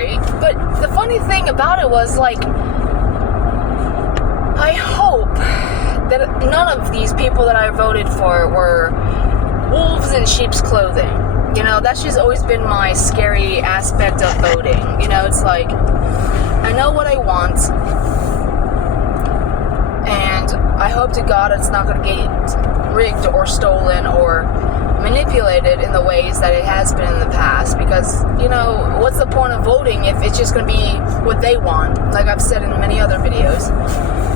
great. But the funny thing about it was, like, I hope that none of these people that I voted for were wolves in sheep's clothing. You know, that's just always been my scary aspect of voting. You know, it's like, I know what I want, and I hope to God it's not going to get rigged or stolen or manipulated in the ways that it has been in the past, because, you know, what's the point of voting if it's just going to be what they want? Like I've said in many other videos,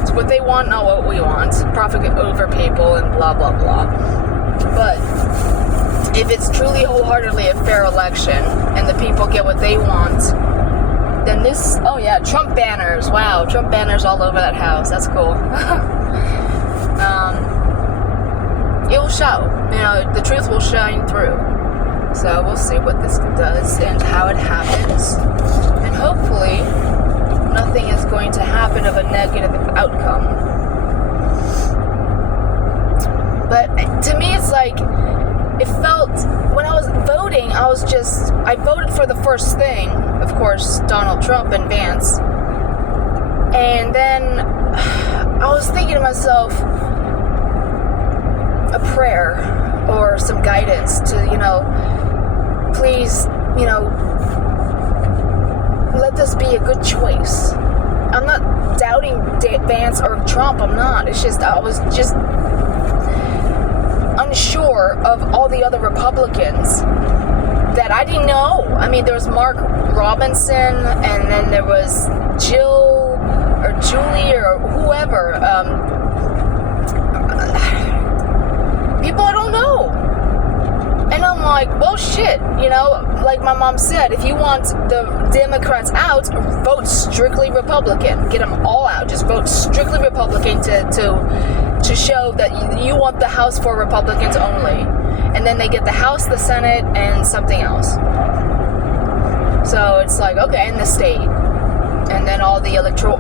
it's what they want, not what we want. Profit over people and blah blah blah. But if it's truly wholeheartedly a fair election and the people get what they want, then this, oh yeah, Trump banners, wow, Trump banners all over that house, that's cool. It will show, you know, the truth will shine through. So we'll see what this does and how it happens. And hopefully, nothing is going to happen of a negative outcome. But to me, it's like, it felt, when I was voting, I voted for the first thing, of course, Donald Trump and Vance. And then I was thinking to myself, a prayer or some guidance to, you know, please, you know, let this be a good choice. I'm not doubting Vance or Trump, I'm not. It's just, I was just unsure of all the other Republicans that I didn't know. I mean, there was Mark Robinson, and then there was Jill or Julie or whoever. People I don't know. And I'm like, well, shit, you know, like my mom said, if you want the Democrats out, vote strictly Republican. Get them all out. Just vote strictly Republican to show that you want the House for Republicans only. And then they get the House, the Senate, and something else. So it's like, okay, in the state. And then all the electoral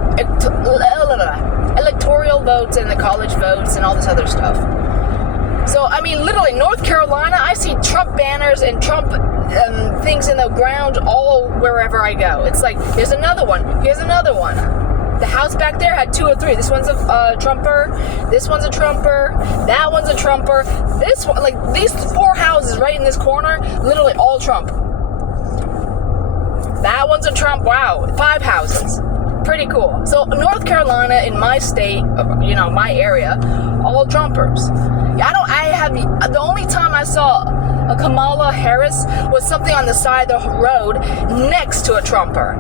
votes and the college votes and all this other stuff. So, I mean, literally, North Carolina, I see Trump banners and Trump things in the ground all wherever I go. It's like, here's another one. Here's another one. The house back there had 2 or 3. This one's a Trumper. This one's a Trumper. That one's a Trumper. This one, like, these 4 houses right in this corner, literally all Trump. That one's a Trump. Wow. 5 houses. Pretty cool. So, North Carolina, in my state, you know, my area, all Trumpers. The only time I saw a Kamala Harris was something on the side of the road next to a Trumper.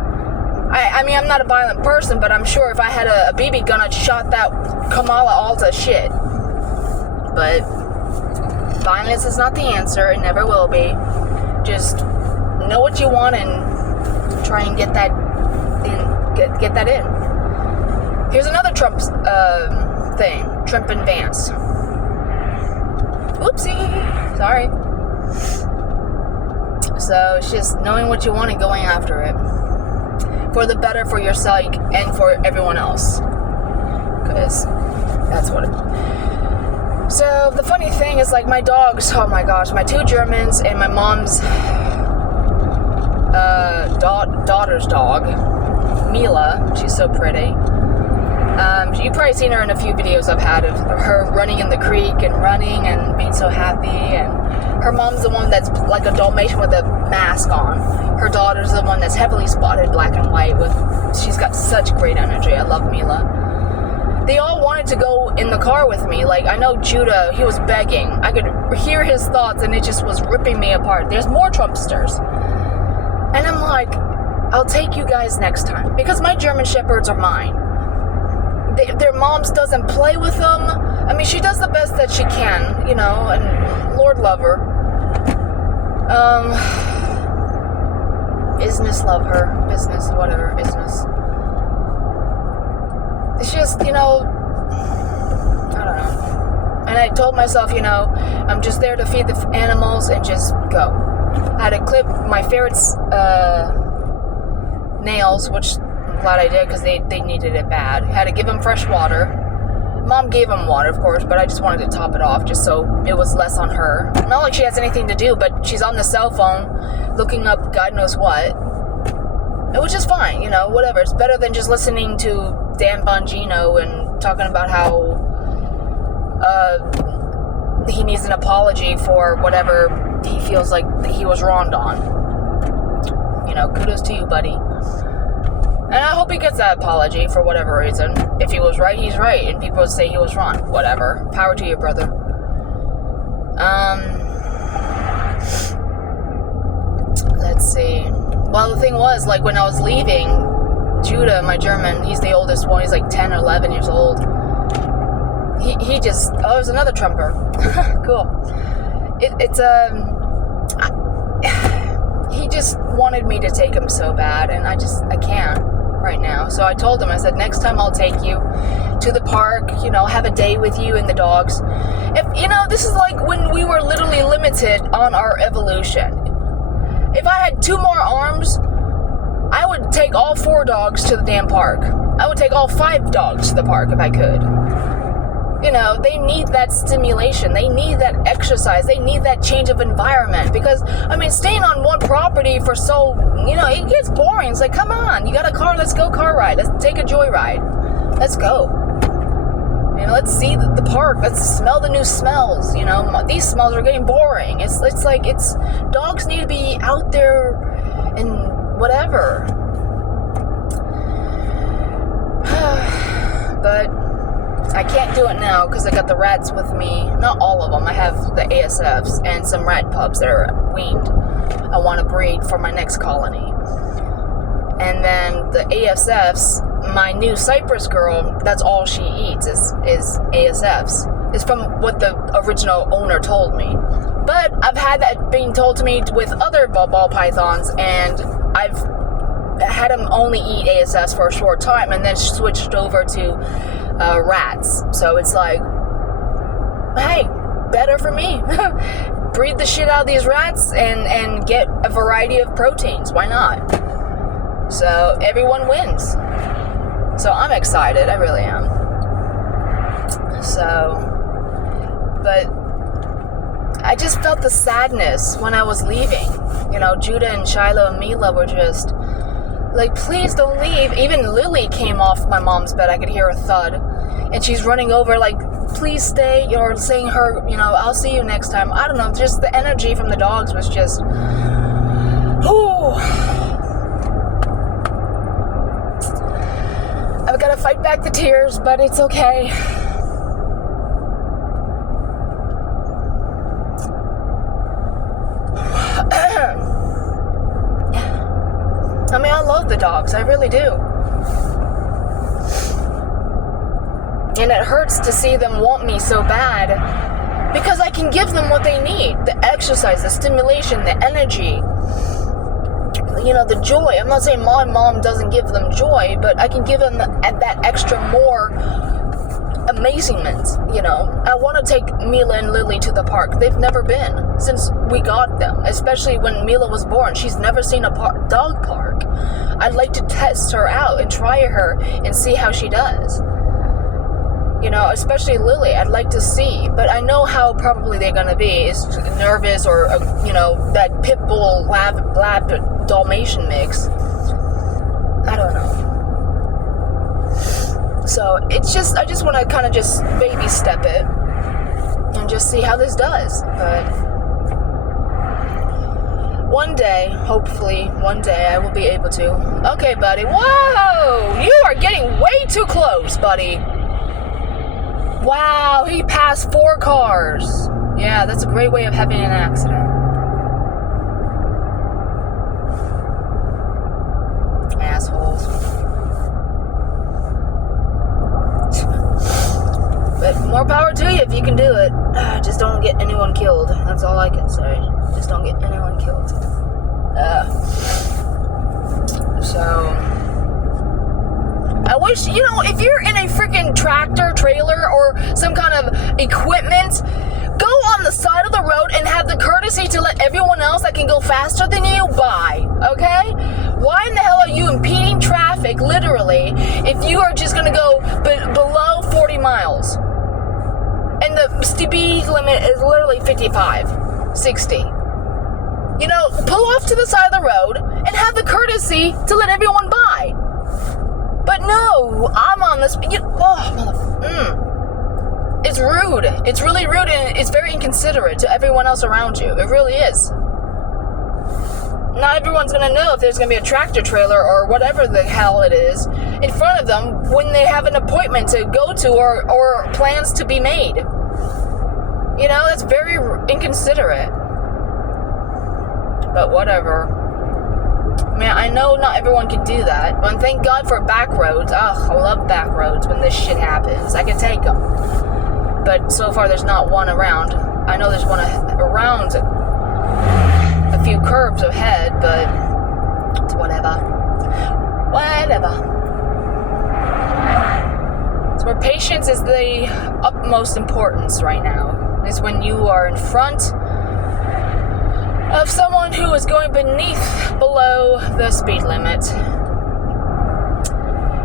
I mean, I'm not a violent person, but I'm sure if I had a BB gun, I'd shot that Kamala all to shit. But violence is not the answer. It never will be. Just know what you want and try and get that in. Get that in. Here's another Trump thing. Trump and Vance. Oopsie. Sorry. So it's just knowing what you want and going after it. For the better for your psyche and for everyone else. Because that's what it... So the funny thing is, like, my dogs, oh my gosh, my 2 Germans and my mom's daughter's dog, Mila, she's so pretty. You've probably seen her in a few videos I've had of her running in the creek and running and being so happy. And her mom's the one that's like a Dalmatian with a mask on. Her daughter's the one that's heavily spotted black and white she's got such great energy. I love Mila. They all wanted to go in the car with me. Like, I know Judah, he was begging. I could hear his thoughts and it just was ripping me apart. There's more Trumpsters. And I'm like, I'll take you guys next time. Because my German Shepherds are mine. Their moms doesn't play with them. I mean, she does the best that she can, you know, and Lord love her. Isness love her. Business, whatever, isness. It's just, you know, I don't know. And I told myself, you know, I'm just there to feed the animals and just go. I had to clip my ferret's nails, which I'm glad I did because they needed it bad. I had to give them fresh water. Mom gave them water, of course, but I just wanted to top it off just so it was less on her. Not like she has anything to do, but she's on the cell phone looking up God knows what. which is fine, you know, whatever. It's better than just listening to Dan Bongino and talking about how he needs an apology for whatever he feels like he was wronged on. You know, kudos to you, buddy. And I hope he gets that apology for whatever reason. If he was right, he's right, and people would say he was wrong. Whatever. Power to you, brother. Let's see. Well, the thing was, like, when I was leaving, Judah, my German, he's the oldest one. He's like 10 or 11 years old. He just, oh, there's another Trumper. Cool. He just wanted me to take him so bad, and I can't right now. So I told him, I said, next time I'll take you to the park, you know, have a day with you and the dogs. If, you know, this is like when we were literally limited on our evolution. If I had 2 more arms, I would take all 4 dogs to the damn park. I would take all 5 dogs to the park if I could. You know, they need that stimulation. They need that exercise. They need that change of environment. Because, I mean, staying on one property for so, you know, it gets boring. It's like, come on, you got a car, let's go car ride. Let's take a joyride. Let's go. You know, let's see the park. Let's smell the new smells. You know, these smells are getting boring. It's like, dogs need to be out there and whatever. But I can't do it now because I got the rats with me. Not all of them. I have the ASFs and some rat pups that are weaned. I want to breed for my next colony. And then the ASFs, my new Cypress girl, that's all she eats is ASFs. It's from what the original owner told me. But I've had that being told to me with other ball pythons, and I've had them only eat ASFs for a short time and then switched over to rats. So it's like, hey, better for me. Breed the shit out of these rats and get a variety of proteins. Why not? So everyone wins. So I'm excited. I really am. So, but I just felt the sadness when I was leaving. You know, Judah and Shiloh and Mila were just like, please don't leave. Even Lily came off my mom's bed. I could hear a thud. And she's running over like, please stay. Or saying her, you know, I'll see you next time. I don't know. Just the energy from the dogs was just, ooh. I've got to fight back the tears, but it's okay. I mean, I love the dogs. I really do. And it hurts to see them want me so bad because I can give them what they need. The exercise, the stimulation, the energy. You know, the joy. I'm not saying my mom doesn't give them joy, but I can give them that extra more amazement, you know. I want to take Mila and Lily to the park. They've never been since we got them, especially when Mila was born. She's never seen a dog park. I'd like to test her out and try her and see how she does. You know, especially Lily, I'd like to see. But I know how probably they're going to be. Is nervous or, you know, that pit bull lab Dalmatian mix. I don't know. So it's just, I just want to kind of just baby step it and just see how this does. But one day, hopefully, one day I will be able to. Okay, buddy. Whoa! You are getting way too close, buddy. Wow, he passed 4 cars. Yeah, that's a great way of having an accident. Assholes. But more power to you if you can do it. Just don't get anyone killed. That's all I can say. Just don't get anyone killed. So I wish, you know, if you're in a freaking tractor trailer or some kind of equipment, go on the side of the road and have the courtesy to let everyone else that can go faster than you by, okay? Why in the hell are you impeding traffic, literally, if you are just going to go below 40 miles? And the speed limit is literally 55, 60. You know, pull off to the side of the road and and have the courtesy to let everyone by. But no, I'm on this. It's rude. It's really rude, and it's very inconsiderate to everyone else around you. It really is. Not everyone's gonna know if there's gonna be a tractor trailer or whatever the hell it is in front of them when they have an appointment to go to or plans to be made. You know, that's very inconsiderate. But whatever. Man, I know not everyone can do that. And thank God for back roads. Ugh, I love back roads when this shit happens. I can take them. But so far there's not one around. I know there's one around a few curves ahead, but it's whatever. So where patience is the utmost importance right now is when you are in front of someone who is going below the speed limit.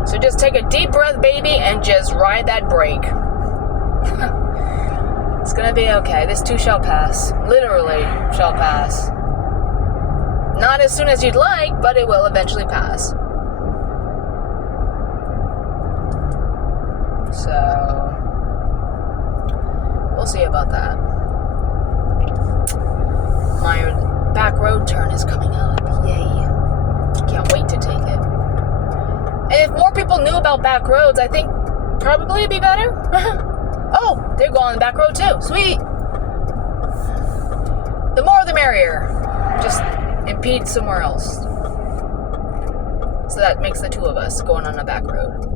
So just take a deep breath, baby, and just ride that brake. It's gonna be okay. This too shall pass. Literally shall pass. Not as soon as you'd like, but it will eventually pass. So, we'll see about that. My back road turn is coming up. Yay. Can't wait to take it. And if more people knew about back roads, I think probably it'd be better. Oh, they're going on the back road too. Sweet. The more the merrier. Just impede somewhere else. So that makes the two of us going on the back road.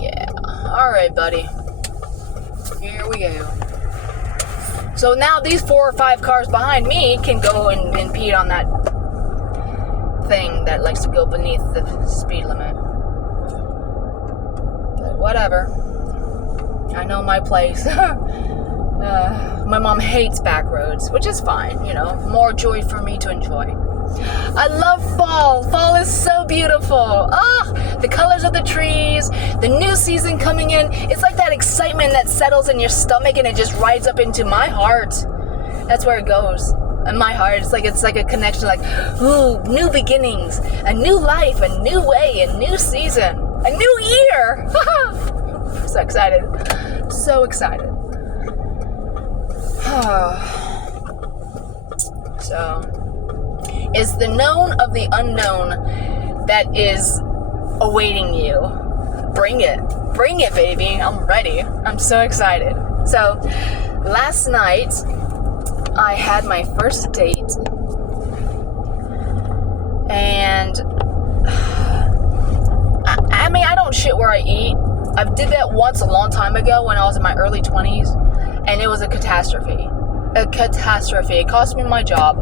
Yeah. Alright, buddy. Here we go. So now these 4 or 5 cars behind me can go and impede on that thing that likes to go beneath the speed limit. But whatever. I know my place. My mom hates back roads, which is fine, you know. More joy for me to enjoy. I love fall. Fall is so beautiful. The colors of the trees, the new season coming in. It's like that excitement that settles in your stomach and it just rides up into my heart. That's where it goes. In my heart, it's like a connection, like, ooh, new beginnings, a new life, a new way, a new season, a new year. So excited. So excited. So, it's the known of the unknown that is awaiting you. Bring it, baby. I'm ready. I'm so excited. So, last night, I had my first date, and I mean, I don't shit where I eat. I did that once a long time ago when I was in my early 20s, and it was a catastrophe. It cost me my job.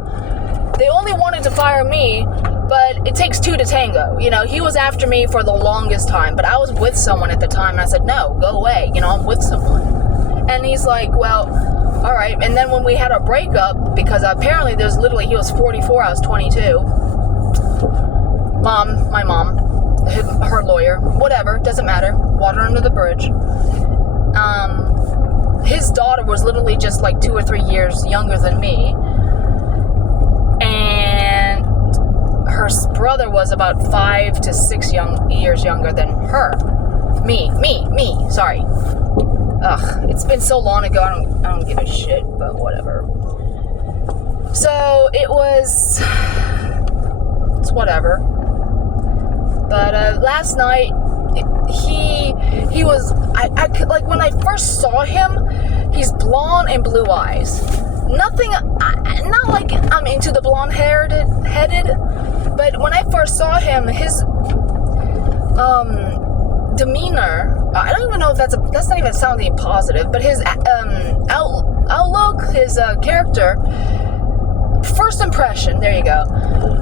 They only wanted to fire me, but it takes 2 to tango. You know, he was after me for the longest time, but I was with someone at the time, and I said, no, go away. You know, I'm with someone. And he's like, well, all right. And then when we had a breakup, because apparently he was 44, I was 22. My mom, her lawyer, whatever, doesn't matter. Water under the bridge. His daughter was literally just like 2 or 3 years younger than me. And her brother was about 5 to 6 years younger than her. Me, sorry. Ugh, it's been so long ago, I don't give a shit, but whatever. So, it's whatever. But, last night, he was, like, when I first saw him, he's blonde and blue eyes. Nothing, not like I'm into the blonde-headed, but when I first saw him, his, demeanor, I don't even know if that's not even sounding positive, but his outlook, his character, first impression, there you go,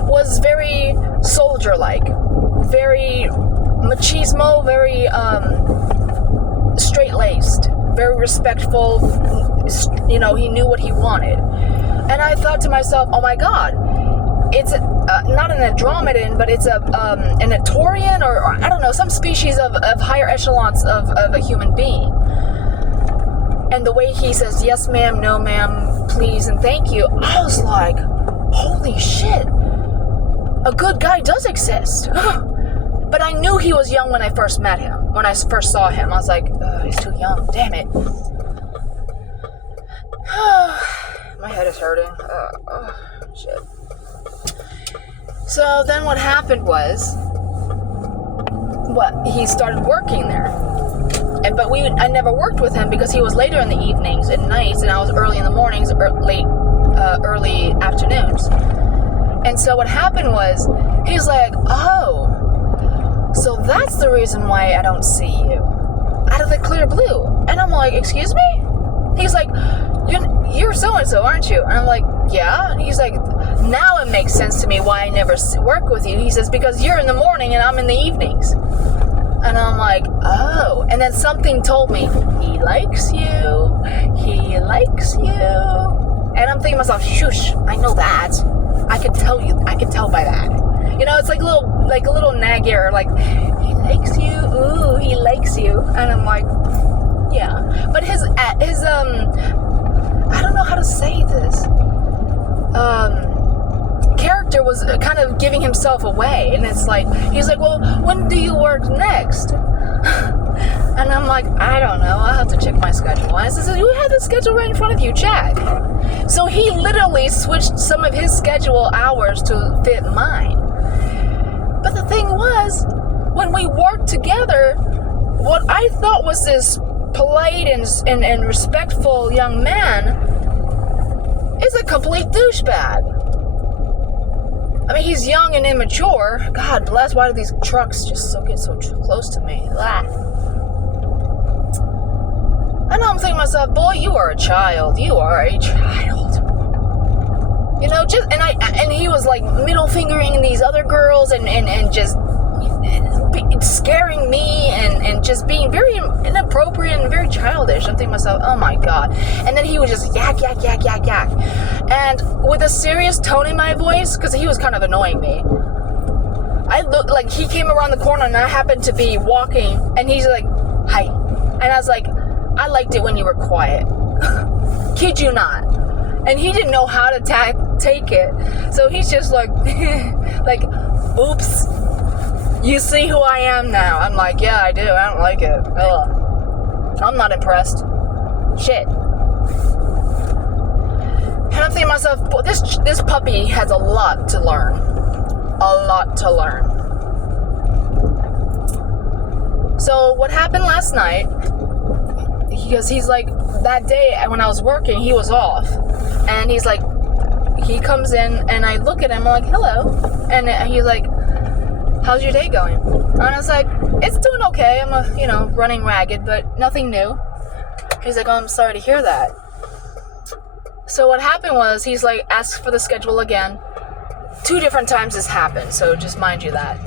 was very soldier-like, very machismo, very straight-laced, very respectful. You know, he knew what he wanted. And I thought to myself, oh my god, it's not an Andromedan, but it's an Atorian, or I don't know, some species of higher echelons of a human being. And the way he says, yes ma'am, no ma'am, please and thank you, I was like, holy shit, a good guy does exist. But I knew he was young when I first met him. When I first saw him, I was like, he's too young. Damn it. My head is hurting. Shit. So then what happened was, he started working there. But I never worked with him because he was later in the evenings and nights, and I was early in the mornings or early afternoons. And so what happened was, he's like, oh, so that's the reason why I don't see you. Out of the clear blue. And I'm like, excuse me? He's like, you're so-and-so, aren't you? And I'm like, yeah. And he's like, now it makes sense to me why I never work with you. He says, because you're in the morning and I'm in the evenings. And I'm like, oh. And then something told me, he likes you. He likes you. And I'm thinking to myself, shush, I know that. I could tell by that. You know, it's like a little nag here, like, he likes you, ooh, he likes you. And I'm like, yeah. But his I don't know how to say this. Character was kind of giving himself away. And it's like, he's like, well, when do you work next? And I'm like, I don't know. I'll have to check my schedule. And I said, you have the schedule right in front of you. Check. So he literally switched some of his schedule hours to fit mine. But the thing was, when we worked together, what I thought was this polite and respectful young man is a complete douchebag. I mean, he's young and immature. God bless, why do these trucks just get so close to me? Blah. And I'm thinking to myself, boy, you are a child. You are a child. You know, and he was like middle fingering these other girls and just scaring me and just being very inappropriate and very childish. I'm thinking to myself, oh my God. And then he would just yak. And with a serious tone in my voice, because he was kind of annoying me. I looked like he came around the corner and I happened to be walking and he's like, hi. And I was like, I liked it when you were quiet. Kid you not. And he didn't know how to take it. So he's just like, like, oops. You see who I am now. I'm like, yeah, I do. I don't like it. Ugh. I'm not impressed. Shit. And I'm thinking to myself, this puppy has a lot to learn. A lot to learn. So what happened last night, because he's like, that day when I was working, he was off. And he's like, he comes in and I look at him, I'm like, hello. And he's like, how's your day going? And I was like, it's doing okay. I'm running ragged, but nothing new. He's like, oh, I'm sorry to hear that. So what happened was, he's like, asked for the schedule again. 2 different times this happened, so just mind you that.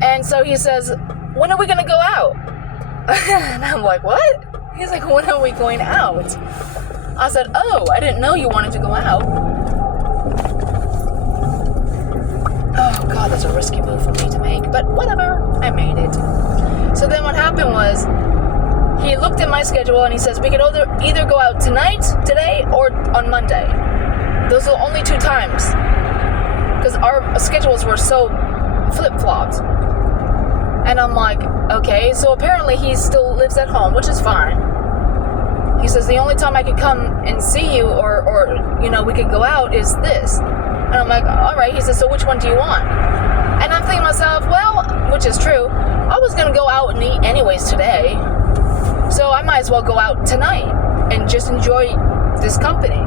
And so he says, when are we gonna go out? And I'm like, what? He's like, when are we going out? I said, oh, I didn't know you wanted to go out. Oh God, that's a risky move for me to make, but whatever, I made it. So then what happened was, he looked at my schedule and he says, we could either go out today, or on Monday. Those are the only 2 times. Because our schedules were so flip-flopped. And I'm like, okay, so apparently he still lives at home, which is fine. He says, the only time I could come and see you or we could go out is this. And I'm like, all right. He says, so which one do you want? And I'm thinking to myself, well, which is true, I was going to go out and eat anyways today. So I might as well go out tonight and just enjoy this company.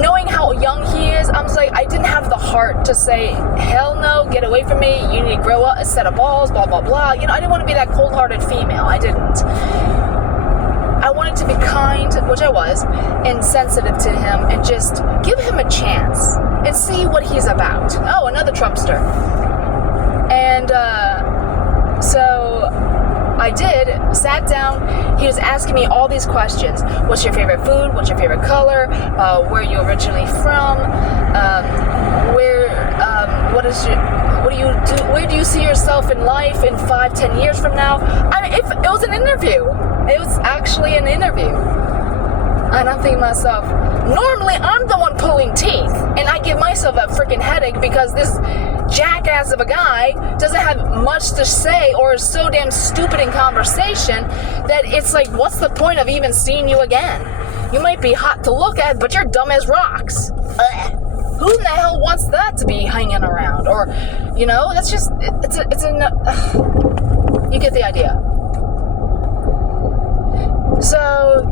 Knowing how young he is, I was like, I didn't have the heart to say, hell no, get away from me, you need to grow up, a set of balls, blah, blah, blah. I didn't want to be that cold-hearted female. I didn't. I wanted to be kind, which I was, and sensitive to him, and just give him a chance and see what he's about. Oh, another Trumpster. And so I did, sat down, he was asking me all these questions. What's your favorite food? What's your favorite color? Where are you originally from? Where do you see yourself in life in 5-10 years from now? I mean, it was an interview. It was actually an interview. And I'm thinking to myself, normally I'm the one pulling teeth, and I give myself a freaking headache because this jackass of a guy doesn't have much to say or is so damn stupid in conversation that it's like, what's the point of even seeing you again? You might be hot to look at, but you're dumb as rocks. Ugh. Who in the hell wants that to be hanging around? Or, that's just, you get the idea. So,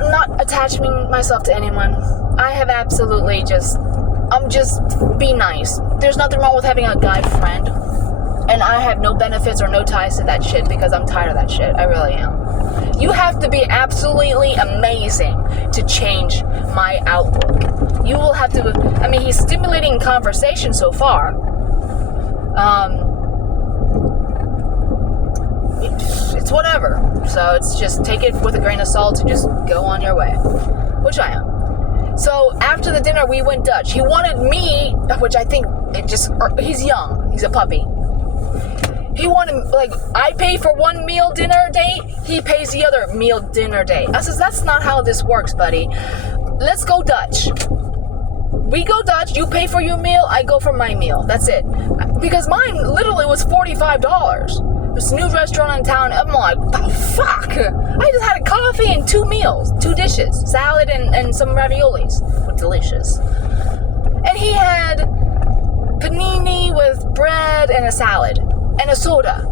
I'm not attaching myself to anyone. I have absolutely I'm just be nice. There's nothing wrong with having a guy friend. And I have no benefits or no ties to that shit because I'm tired of that shit. I really am. You have to be absolutely amazing to change my outlook. You will have to, he's stimulating conversation so far. It's whatever. So it's just take it with a grain of salt and just go on your way. Which I am. So after the dinner, we went Dutch. He wanted me, which I think he's young. He's a puppy. He wanted, I pay for one meal dinner date, he pays the other meal dinner date. I says, that's not how this works, buddy. Let's go Dutch. We go Dutch, you pay for your meal, I go for my meal. That's it. Because mine literally was $45. This new restaurant in town, I'm like, oh, fuck. I just had a coffee and 2 meals, 2 dishes, salad and some raviolis. Delicious. And he had panini with bread and a salad. And a soda.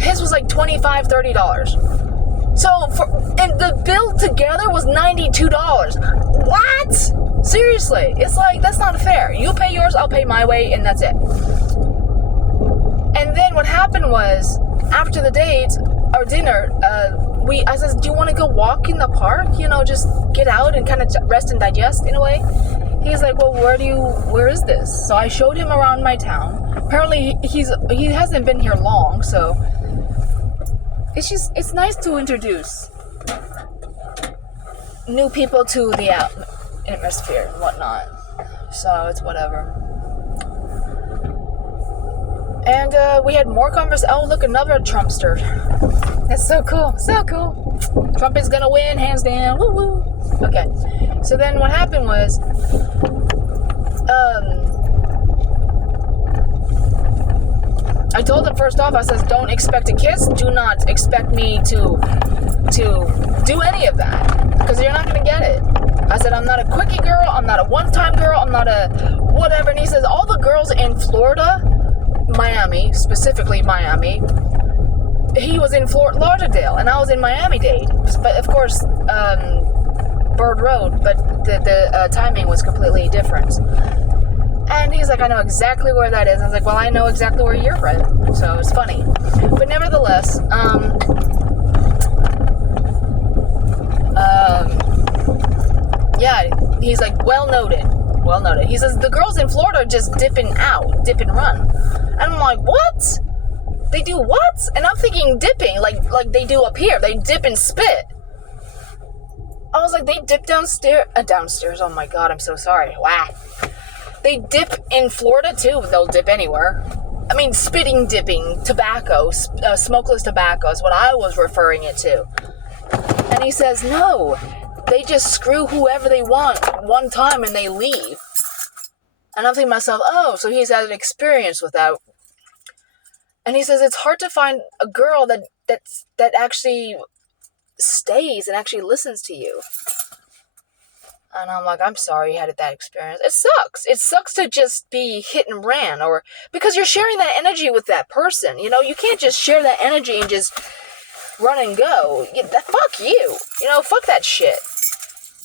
His was like $25, $30. So, and the bill together was $92. What? Seriously. It's like, that's not fair. You pay yours, I'll pay my way, and that's it. And then what happened was, after the date, or dinner, I said, do you want to go walk in the park? Just get out and kind of rest and digest in a way? He's like, well, where is this? So I showed him around my town. Apparently, he hasn't been here long, so it's nice to introduce new people to the atmosphere and whatnot. So it's whatever. And we had more conversation. Oh, look, another Trumpster. That's so cool. So cool. Trump is gonna win, hands down. Woo woo. Okay. So then what happened was, I told him first off, I says, don't expect a kiss. Do not expect me to do any of that. Because you're not going to get it. I said, I'm not a quickie girl. I'm not a one-time girl. I'm not a whatever. And he says, all the girls in Florida, Miami, specifically Miami, he was in Fort Lauderdale, and I was in Miami-Dade. But, of course, Bird Road, but the timing was completely different. And he's like, I know exactly where that is. I was like, well, I know exactly where you're from. So it's funny. But nevertheless, yeah, he's like, well noted. Well noted. He says, the girls in Florida are just dip and run. And I'm like, what? They do what? And I'm thinking dipping, like they do up here. They dip and spit. I was like, they dip downstairs. Oh my God, I'm so sorry. Wow. They dip in Florida too. They'll dip anywhere. I mean, spitting dipping, tobacco, smokeless tobacco is what I was referring it to. And he says, no, they just screw whoever they want one time and they leave. And I'm thinking to myself, oh, so he's had an experience with that. And he says, it's hard to find a girl that actually stays and actually listens to you. And I'm like, I'm sorry you had that experience. It sucks. It sucks to just be hit and ran, or because you're sharing that energy with that person. You can't just share that energy and just run and go. Fuck you. Fuck that shit.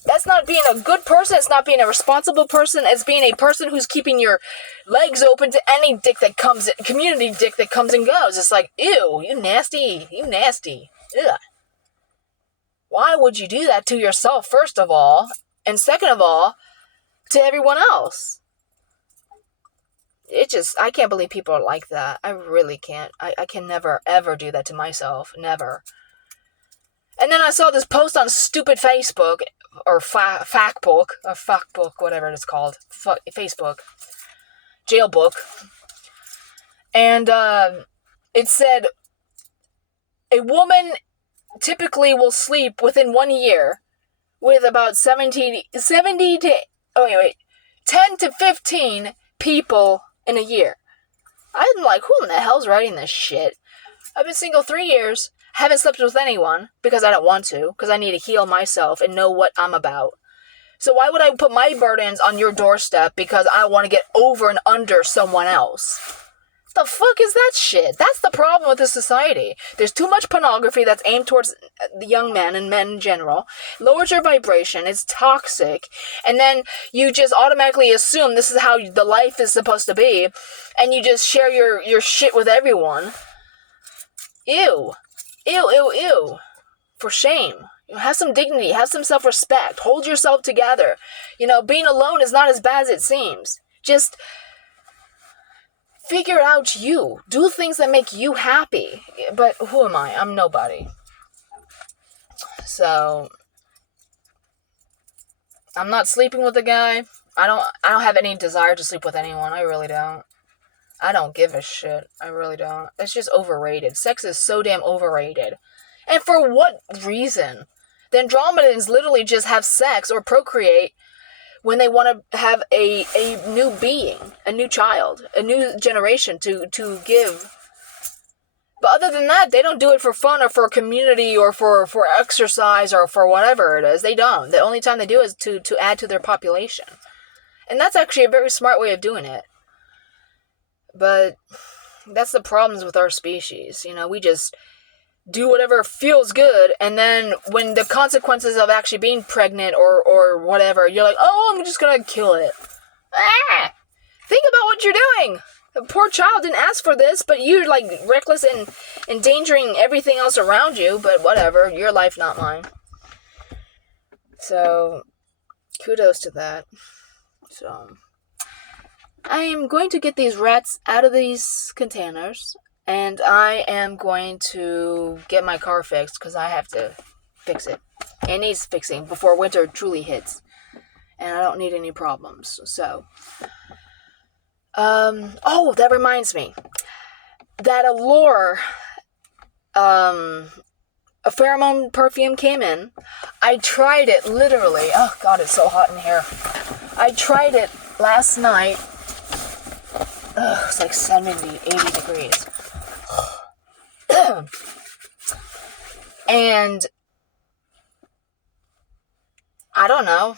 That's not being a good person. It's not being a responsible person. It's being a person who's keeping your legs open to any dick that comes, community dick that comes and goes. It's like, ew, you nasty. You nasty. Ugh. Why would you do that to yourself, first of all? And second of all, to everyone else. I can't believe people are like that. I really can't. I can never, ever do that to myself. Never. And then I saw this post on stupid Facebook, or Factbook, whatever it's called. Facebook. Jailbook. And it said, a woman typically will sleep within 1 year with about 70 to, oh wait, 10 to 15 people in a year. I'm like, who in the hell's writing this shit? I've been single 3 years, haven't slept with anyone because I don't want to, because I need to heal myself and know what I'm about. So why would I put my burdens on your doorstep because I want to get over and under someone else? The fuck is that shit? That's the problem with this society. There's too much pornography that's aimed towards the young men and men in general. Lowers your vibration. It's toxic. And then you just automatically assume this is how the life is supposed to be. And you just share your shit with everyone. Ew. Ew, ew, ew. For shame. Have some dignity. Have some self-respect. Hold yourself together. Being alone is not as bad as it seems. Just figure out you. Do things that make you happy. But who am I? I'm nobody. So, I'm not sleeping with a guy. I don't have any desire to sleep with anyone. I really don't. I don't give a shit. I really don't. It's just overrated. Sex is so damn overrated. And for what reason? The Andromedans literally just have sex or procreate when they want to have a new being, a new child, a new generation to give. But other than that, they don't do it for fun or for community or for exercise or for whatever it is. They don't. The only time they do it is to add to their population. And that's actually a very smart way of doing it. But that's the problems with our species. We just do whatever feels good, and then when the consequences of actually being pregnant or whatever, you're like, oh, I'm just gonna kill it. Think about what you're doing. The poor child didn't ask for this, but you're like reckless and endangering everything else around you, but whatever, your life, not mine. So, kudos to that. So, I am going to get these rats out of these containers. And I am going to get my car fixed because I have to fix it. It needs fixing before winter truly hits. And I don't need any problems. So, that reminds me. That Allure, a pheromone perfume came in. I tried it literally. Oh God, it's so hot in here. I tried it last night. It's like 70, 80 degrees. And I don't know.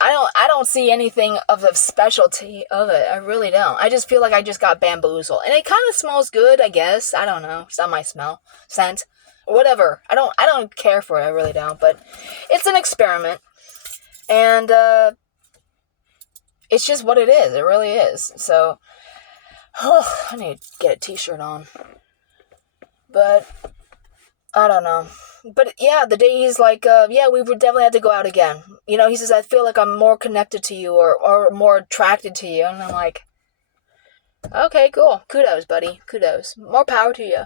I don't see anything of the specialty of it. I really don't. I just feel like I just got bamboozled. And it kind of smells good, I guess. I don't know. It's not my scent. Whatever. I don't care for it. I really don't. But it's an experiment. And it's just what it is. It really is. So I need to get a t-shirt on. But I don't know. But yeah, the day he's like, we would definitely have to go out again. He says, I feel like I'm more connected to you or more attracted to you. And I'm like, okay, cool. Kudos, buddy. Kudos. More power to you.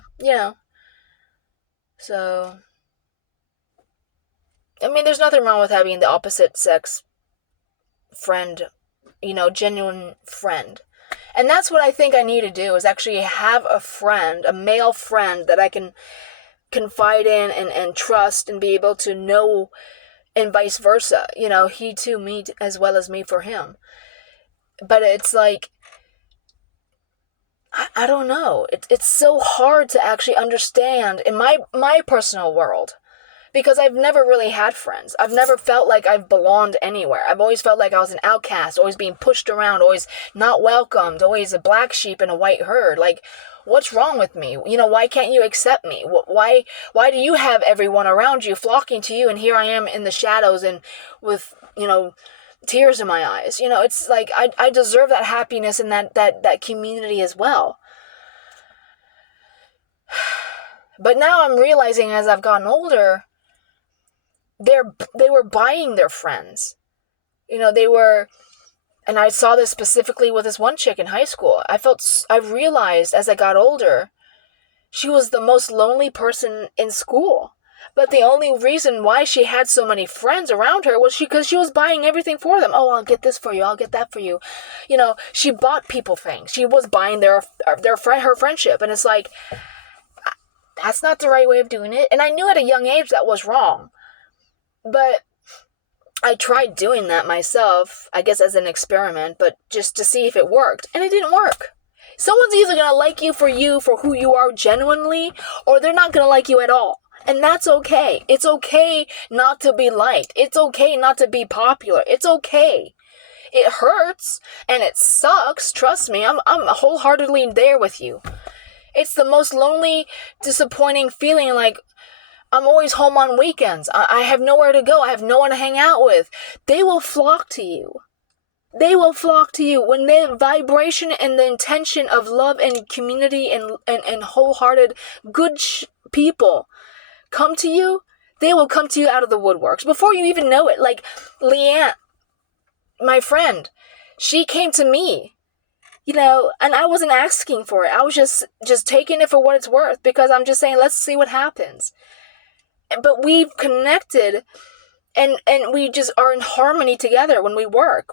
So, I mean, there's nothing wrong with having the opposite sex friend, genuine friend. And that's what I think I need to do, is actually have a friend, a male friend that I can confide in and trust and be able to know, and vice versa. He to me as well as me for him. But it's like, I don't know. It's so hard to actually understand in my personal world. Because I've never really had friends. I've never felt like I've belonged anywhere. I've always felt like I was an outcast, always being pushed around, always not welcomed, always a black sheep in a white herd. Like, what's wrong with me? Why can't you accept me? Why do you have everyone around you flocking to you, and here I am in the shadows and with, tears in my eyes? It's like I deserve that happiness and that community as well. But now I'm realizing as I've gotten older, they were buying their friends. They were, and I saw this specifically with this one chick in high school. I realized as I got older, she was the most lonely person in school. But the only reason why she had so many friends around her was because she was buying everything for them. Oh, I'll get this for you. I'll get that for you. She bought people things. She was buying her friendship. And it's like, that's not the right way of doing it. And I knew at a young age that was wrong. But I tried doing that myself, I guess as an experiment, but just to see if it worked, and it didn't work. Someone's either gonna like you for who you are genuinely, or they're not gonna like you at all. And that's okay. It's okay not to be liked. It's okay not to be popular. It's okay. It hurts and it sucks. Trust me, I'm wholeheartedly there with you. It's the most lonely, disappointing feeling, like I'm always home on weekends. I have nowhere to go. I have no one to hang out with. They will flock to you. They will flock to you. When the vibration and the intention of love and community and wholehearted good people come to you, they will come to you out of the woodworks before you even know it. Like Leanne, my friend, she came to me, and I wasn't asking for it. I was just taking it for what it's worth, because I'm just saying, let's see what happens. But we've connected, and we just are in harmony together when we work.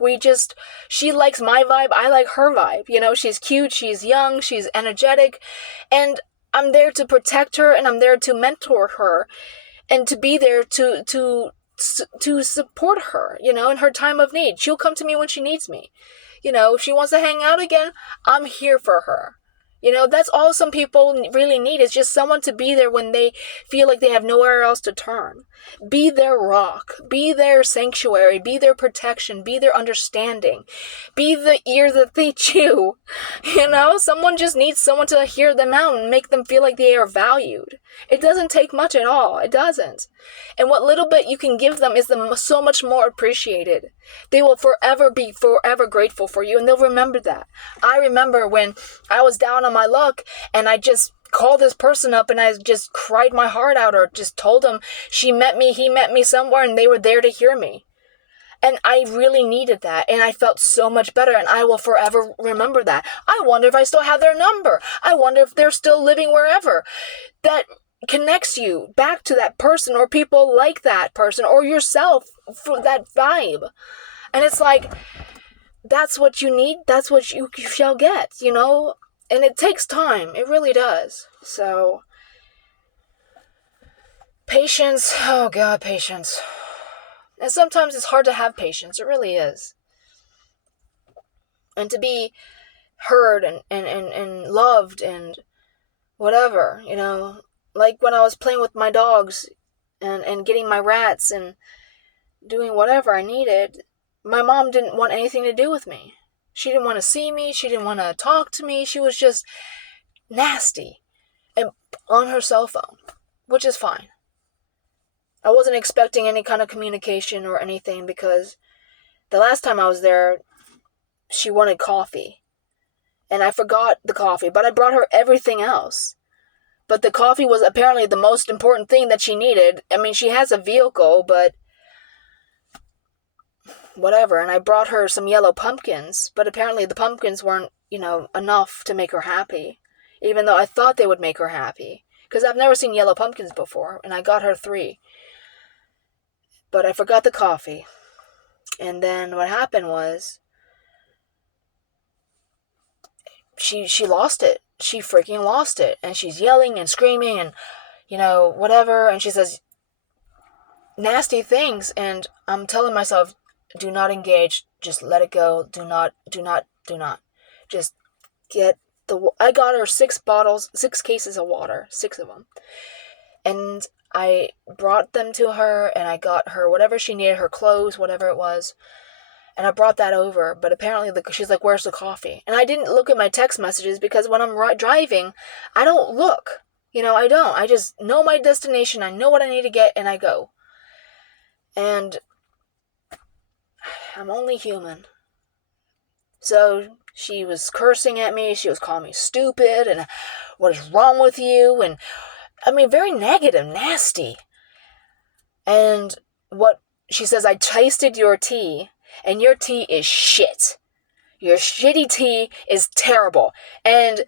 She likes my vibe, I like her vibe. She's cute, she's young, she's energetic, and I'm there to protect her, and I'm there to mentor her, and to be there to support her, in her time of need. She'll come to me when she needs me. If she wants to hang out again, I'm here for her. That's all some people really need, is just someone to be there when they feel like they have nowhere else to turn. Be their rock, be their sanctuary, be their protection, be their understanding, be the ear that they chew. Someone just needs someone to hear them out and make them feel like they are valued. It doesn't take much at all. It doesn't. And what little bit you can give them is so much more appreciated. They will be forever grateful for you, and they'll remember that. I remember when I was down on my luck, and I just called this person up, and I just cried my heart out, or just told them he met me somewhere, and they were there to hear me. And I really needed that, and I felt so much better, and I will forever remember that. I wonder if I still have their number. I wonder if they're still living wherever. That connects you back to that person, or people like that person, or yourself, for that vibe. And it's like, that's what you need, that's what you shall get, and it takes time. It really does. So patience. Oh God, patience. And sometimes it's hard to have patience. It really is. And to be heard and loved and whatever, like when I was playing with my dogs and getting my rats and doing whatever I needed, my mom didn't want anything to do with me. She didn't want to see me. She didn't want to talk to me. She was just nasty and on her cell phone, which is fine. I wasn't expecting any kind of communication or anything, because the last time I was there, she wanted coffee. And I forgot the coffee, but I brought her everything else. But the coffee was apparently the most important thing that she needed. I mean, she has a vehicle, but whatever. And I brought her some yellow pumpkins, but apparently the pumpkins weren't, enough to make her happy, even though I thought they would make her happy, because I've never seen yellow pumpkins before, and I got her 3. But I forgot the coffee. And then what happened was, she lost it. She freaking lost it. And she's yelling and screaming and, whatever. And she says nasty things. And I'm telling myself, do not engage. Just let it go. Do not. Just get I got her 6 cases of water, 6 of them. And I brought them to her, and I got her whatever she needed, her clothes, whatever it was. And I brought that over, but apparently she's like, where's the coffee? And I didn't look at my text messages, because when I'm driving, I don't look. I don't. I just know my destination. I know what I need to get, and I go. And I'm only human. So she was cursing at me. She was calling me stupid, and what is wrong with you? And I mean, very negative, nasty. And what she says, I tasted your tea, and your tea is shit. Your shitty tea is terrible. And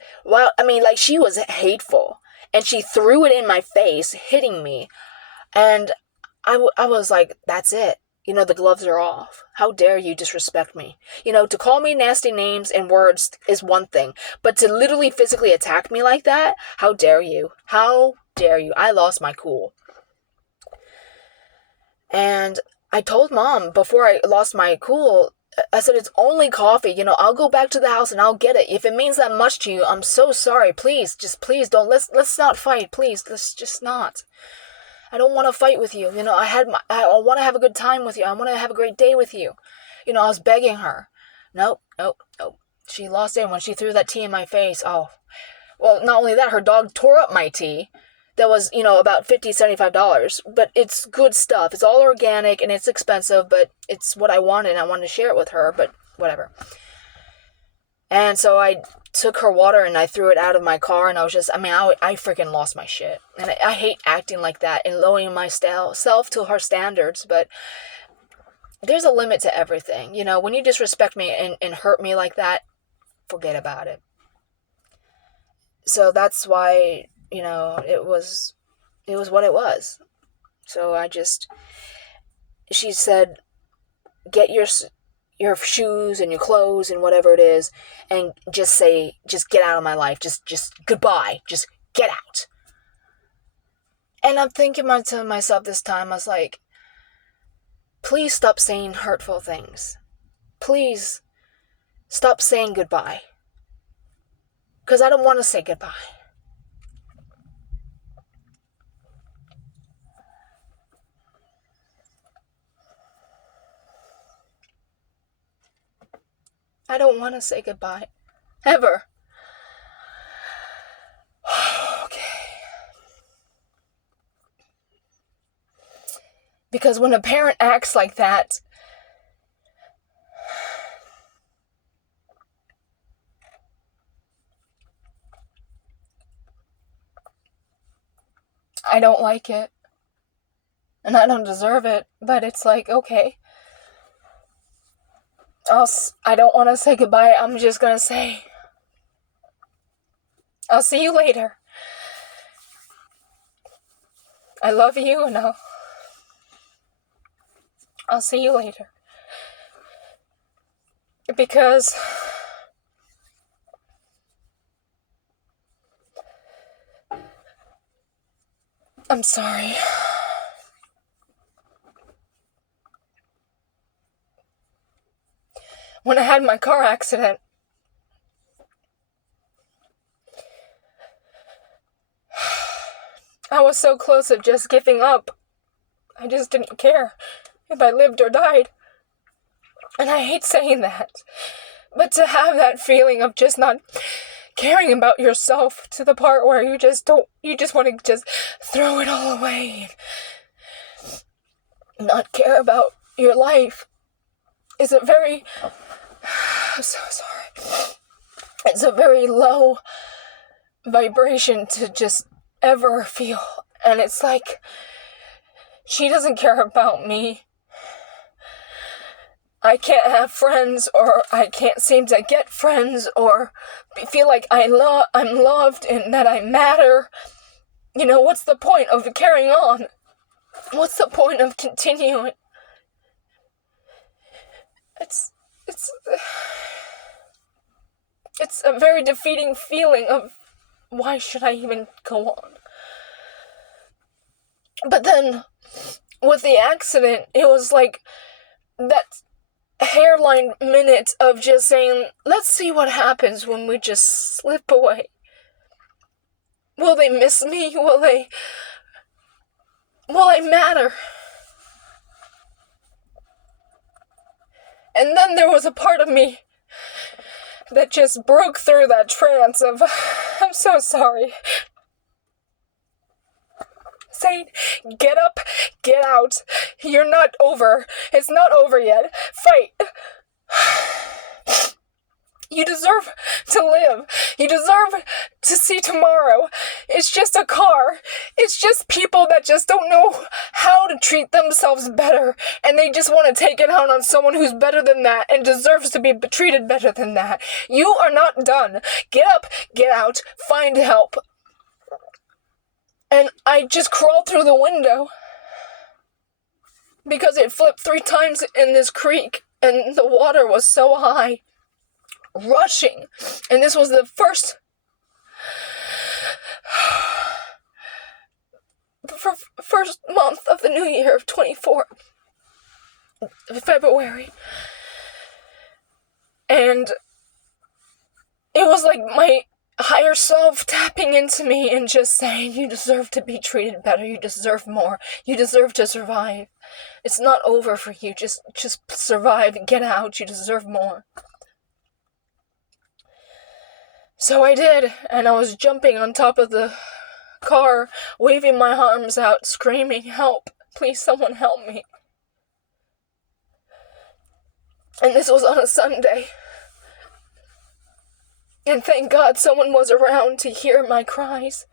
she was hateful, and she threw it in my face, hitting me. And I was like, that's it. The gloves are off. How dare you disrespect me? To call me nasty names and words is one thing, but to literally physically attack me like that, how dare you? How dare you? I lost my cool. And I told Mom before I lost my cool, I said, it's only coffee. I'll go back to the house and I'll get it. If it means that much to you, I'm so sorry. Please, just please don't. Let's not fight. Please, let's just not. I don't want to fight with you. I want to have a good time with you. I want to have a great day with you. I was begging her. Nope, nope, nope. She lost it when she threw that tea in my face. Oh, well, not only that, her dog tore up my tea. That was, about $50, $75. But it's good stuff. It's all organic and it's expensive, but it's what I wanted and I wanted to share it with her, but whatever. And so I took her water and I threw it out of my car, and I freaking lost my shit. And I hate acting like that and lowering myself to her standards, but there's a limit to everything. When you disrespect me and hurt me like that, forget about it. So that's why, it was what it was. So she said, get your shoes and your clothes and whatever it is, and just get out of my life. Just goodbye. Just get out. And I'm thinking to myself this time, I was like, please stop saying hurtful things. Please stop saying goodbye. Because I don't want to say goodbye. I don't want to say goodbye. Ever. Okay. Because when a parent acts like that, I don't like it. And I don't deserve it. But it's like, okay. I don't want to say goodbye. I'm just going to say, I'll see you later. I love you, and I'll see you later. Because I'm sorry. When I had my car accident, I was so close of just giving up. I just didn't care if I lived or died. And I hate saying that. But to have that feeling of just not caring about yourself to the part where you just want to just throw it all away and not care about your life is I'm so sorry. It's a very low vibration to just ever feel. And it's like, she doesn't care about me. I can't have friends, or I can't seem to get friends, or feel like I'm loved and that I matter. What's the point of carrying on? What's the point of continuing? It's a very defeating feeling of, why should I even go on? But then, with the accident, it was like that hairline minute of just saying, let's see what happens when we just slip away. Will they miss me? Will I matter? And then there was a part of me that just broke through that trance of, I'm so sorry. Saying, get up, get out. You're not over. It's not over yet. Fight. You deserve to live. You deserve to see tomorrow. It's just a car. It's just people that just don't know how to treat themselves better. And they just want to take it out on someone who's better than that and deserves to be treated better than that. You are not done. Get up, get out, find help. And I just crawled through the window because it flipped 3 times in this creek and the water was so high, rushing. And this was the first month of the new year of 24. February. And it was like my higher self tapping into me and just saying, you deserve to be treated better. You deserve more. You deserve to survive. It's not over for you. Just survive and get out. You deserve more. So I did, and I was jumping on top of the car, waving my arms out, screaming, help, please someone help me. And this was on a Sunday. And thank God someone was around to hear my cries.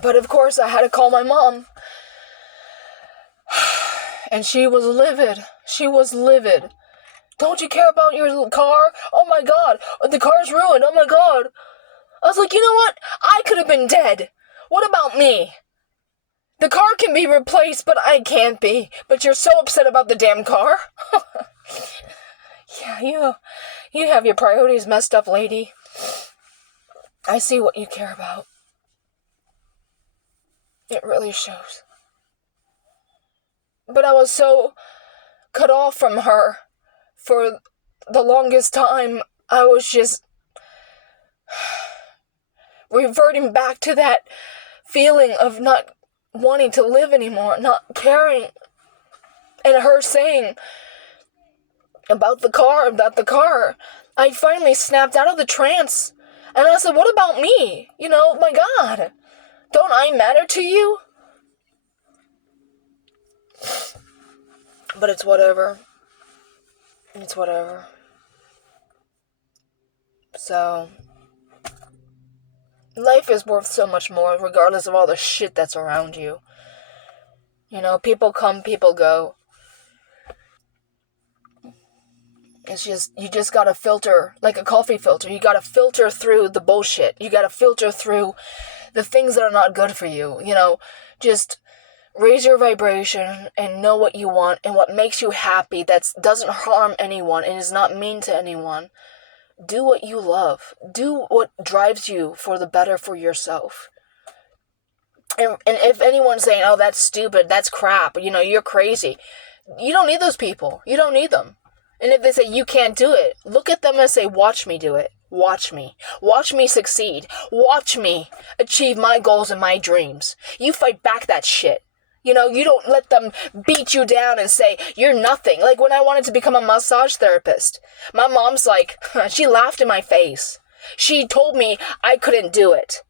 But of course I had to call my mom. And she was livid. She was livid. Don't you care about your car? Oh my God, the car's ruined. Oh my God. I was like, you know what? I could have been dead. What about me? The car can be replaced, but I can't be. But you're so upset about the damn car? Yeah, you have your priorities messed up, lady. I see what you care about. It really shows. But I was so cut off from her for the longest time. I was just reverting back to that feeling of not wanting to live anymore, not caring. And her saying about the car, I finally snapped out of the trance. And I said, what about me? My God, don't I matter to you? But it's whatever. It's whatever. So, life is worth so much more, regardless of all the shit that's around you. People come, people go. It's just, you just gotta filter, like a coffee filter. You gotta filter through the bullshit. You gotta filter through the things that are not good for you. Just raise your vibration and know what you want and what makes you happy, that doesn't harm anyone and is not mean to anyone. Do what you love. Do what drives you for the better for yourself. And if anyone's saying, oh, that's stupid, that's crap, you're crazy, you don't need those people. You don't need them. And if they say you can't do it, look at them and say, watch me do it. Watch me. Watch me succeed. Watch me achieve my goals and my dreams. You fight back that shit. You don't let them beat you down and say, you're nothing. Like when I wanted to become a massage therapist, my mom's like, she laughed in my face. She told me I couldn't do it.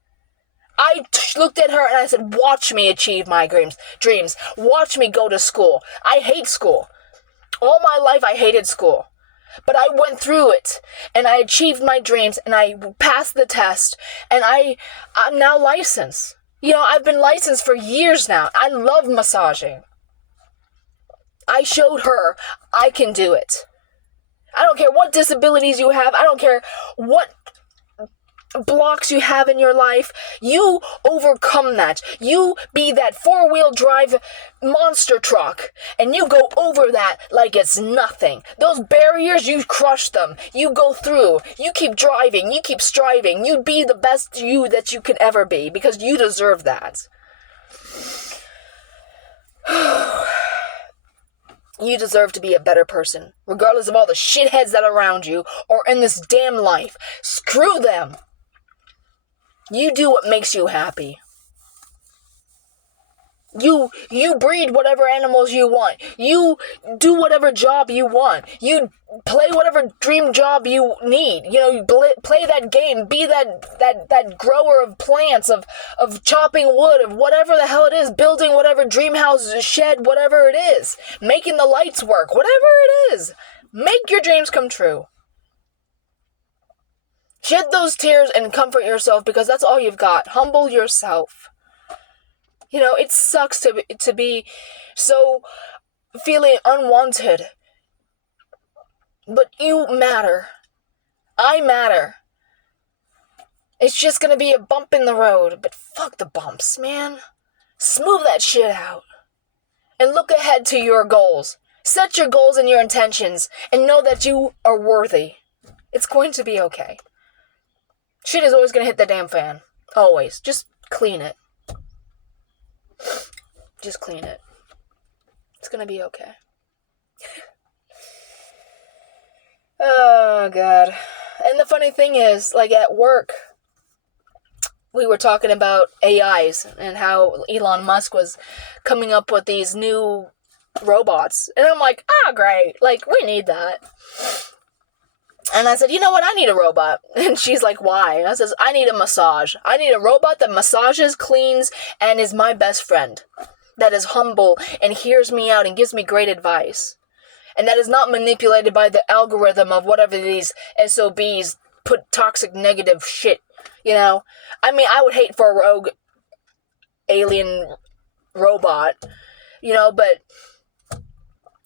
I looked at her and I said, watch me achieve my dreams. Watch me go to school. I hate school. All my life I hated school. But I went through it and I achieved my dreams and I passed the test and I'm now licensed. I've been licensed for years now. I love massaging. I showed her I can do it. I don't care what disabilities you have. I don't care what blocks you have in your life. You overcome that. You be that 4-wheel drive monster truck and you go over that like it's nothing. Those barriers, you crush them. You go through. You keep driving. You keep striving. You be the best you that you can ever be because you deserve that. You deserve to be a better person, regardless of all the shitheads that are around you or in this damn life. Screw them. You do what makes you happy. You breed whatever animals you want. You do whatever job you want. You play whatever dream job you need. You play that game. Be that grower of plants, of chopping wood, of whatever the hell it is. Building whatever dream house, shed, whatever it is. Making the lights work. Whatever it is. Make your dreams come true. Shed those tears and comfort yourself because that's all you've got. Humble yourself. It sucks to be so feeling unwanted. But you matter. I matter. It's just gonna be a bump in the road. But fuck the bumps, man. Smooth that shit out. And look ahead to your goals. Set your goals and your intentions. And know that you are worthy. It's going to be okay. Shit is always gonna hit the damn fan. Always. Just clean it. Just clean it. It's gonna be okay. Oh, God. And the funny thing is, like, at work, we were talking about AIs and how Elon Musk was coming up with these new robots. And I'm like, great. Like, we need that. And I said, you know what? I need a robot. And she's like, why? And I says, I need a massage. I need a robot that massages, cleans, and is my best friend. That is humble and hears me out and gives me great advice. And that is not manipulated by the algorithm of whatever these SOBs put toxic negative shit, you know? I mean, I would hate for a rogue alien robot, you know, but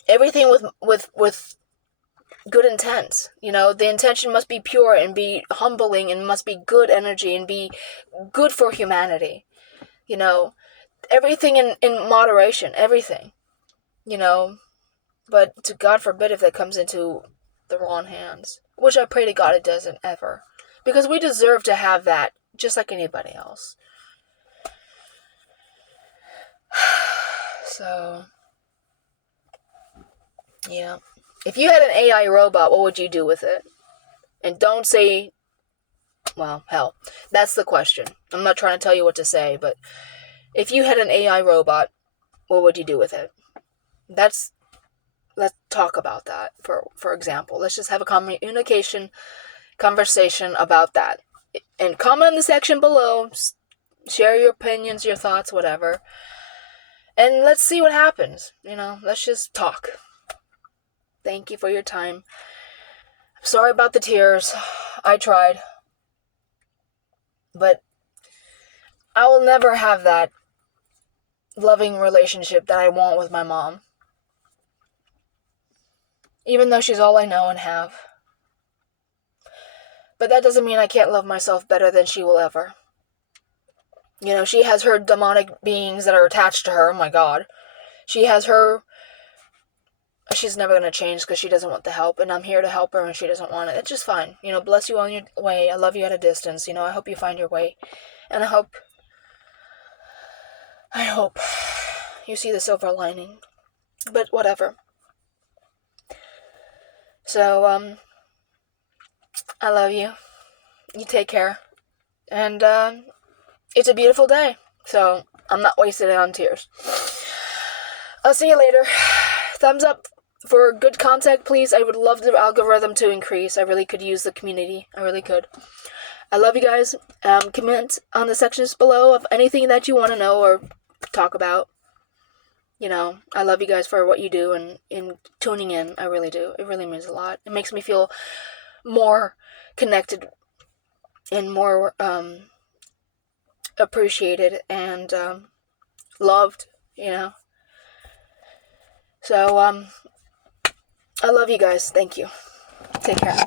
everything with good intent, you know? The intention must be pure and be humbling and must be good energy and be good for humanity, you know? Everything in moderation, everything, you know? But to God forbid if that comes into the wrong hands. Which I pray to God it doesn't ever. Because we deserve to have that, just like anybody else. So, yeah. If you had an AI robot, what would you do with it? And don't say, well, hell, that's the question. I'm not trying to tell you what to say, but if you had an AI robot, what would you do with it? Let's talk about that, for example. Let's just have a conversation about that. And comment in the section below. Share your opinions, your thoughts, whatever. And let's see what happens. You know, let's just talk. Thank you for your time. I'm sorry about the tears. I tried. But I will never have that loving relationship that I want with my mom. Even though she's all I know and have. But that doesn't mean I can't love myself better than she will ever. You know, she has her demonic beings that are attached to her. Oh my God. She has her... She's never going to change because she doesn't want the help. And I'm here to help her and she doesn't want it. It's just fine. You know, bless you on your way. I love you at a distance. You know, I hope you find your way. And I hope you see the silver lining. But whatever. So, I love you. You take care. And, it's a beautiful day. So, I'm not wasting it on tears. I'll see you later. Thumbs up for good content, please. I would love the algorithm to increase. I really could use the community. I really could. I love you guys. Comment on the sections below of anything that you want to know or talk about. You know, I love you guys for what you do and in tuning in. I really do. It really means a lot. It makes me feel more connected and more appreciated and loved, you know. So, I love you guys. Thank you. Take care.